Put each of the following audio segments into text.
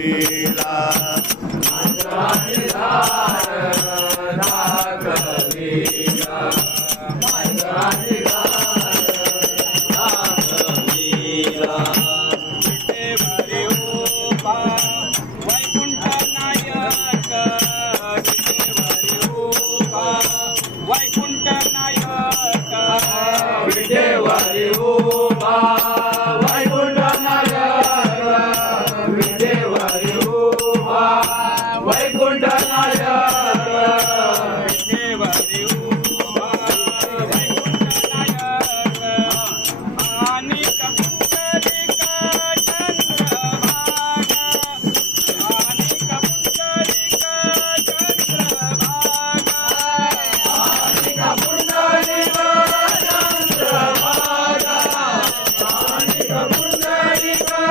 दाखविला मार्गाने दार दाखविला मार्गाने दार दाखविला विटेवरी उभा वैकुंठ नायक विटेवरी उभा वैकुंठ नायक विटेवरी उभा वैकुंठ नायक विटेवरी उभा वैकुंठ नायक विटेवरी उभा वैकुंठ नायक आणि कपुंडलिका चंद्रभागा आणि कपुंडलिका चंद्रभागा पुंडलिका चंद्रभागा पुंडलिका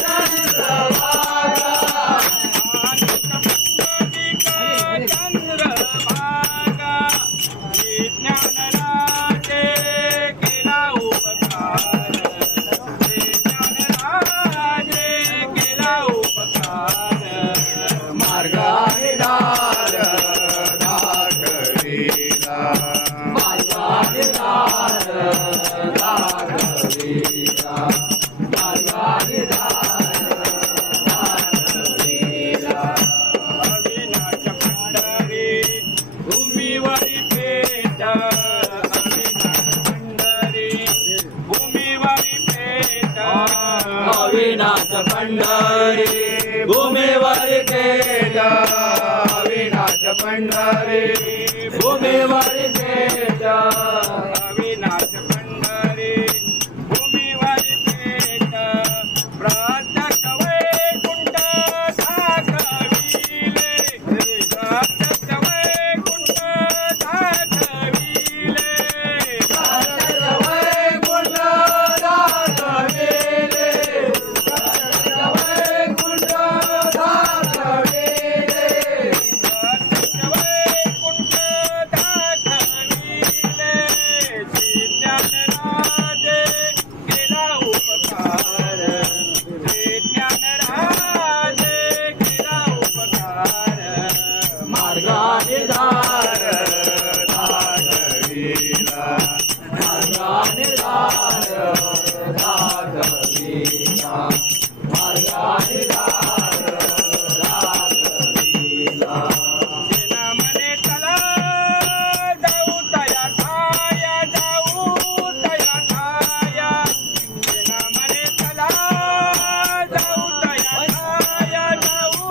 चंद्रभागा चंद्रभागा विज्ञानराजे केला उपकार विज्ञानराजे केला उपकार मार्गाने दार दाखविला मार्गाने दार दाखविला मार्गाने दार दाखविला अविनाश पंढरी भूमीवरी पेट अविनाश पंढरी भूमीवरी पेट अविनाश पंढरी भूमीवरी पेट अविनाश पंढरी भूमीवरी पेट अविनाश पंढरी भूमीवरी पेट प्रत्यक्ष वैकुंठ दाखविले प्रत्यक्ष वैकुंठ दाखविले वैकुंठ दाखविले वैकुंठ दाखविले प्रत्यक्ष वैकुंठ दाखविले श्रीज्ञानराजे केला उपकार श्रीज्ञानराजे केला उपकार मार्गाने दार दाखविला मार्गाने दार दाखविला मार्गाने दार दाखविला सेना म्हणे चला जाऊ तया ठाया जाऊ तया ठाया सेना म्हणे चला जाऊ तया ठाया जाऊ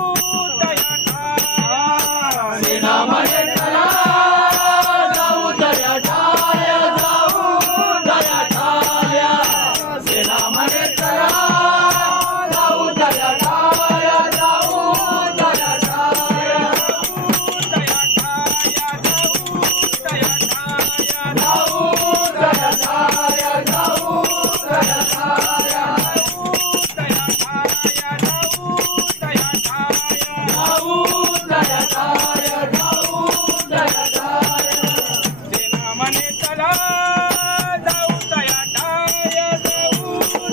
तया ठाया सेना म्हणे चला जाऊ दया ठाया जाऊ दया ठाया सेना म्हणे चला जाऊ दया ठाया जाऊ दया ठाया तया ठाया जाऊ तया ठाया जाऊ दया ठाया जाऊ दया ठाया तया ठाया जाऊ तया ठाया जाऊ दया ठाया जाऊ दया ठाया सेना म्हणे चला जाऊ तया ठाया जाऊ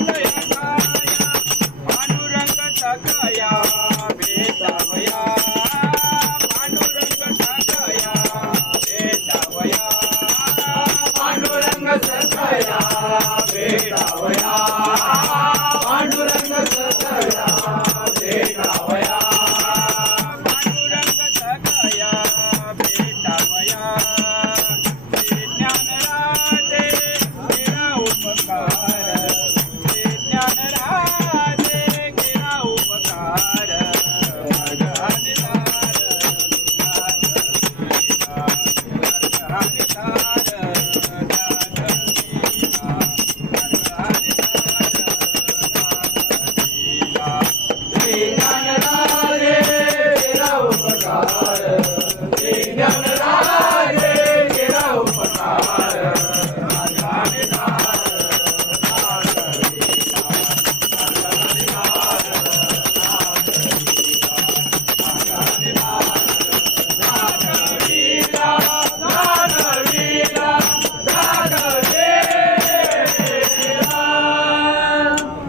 तया ठाया पांडुरंग सखाया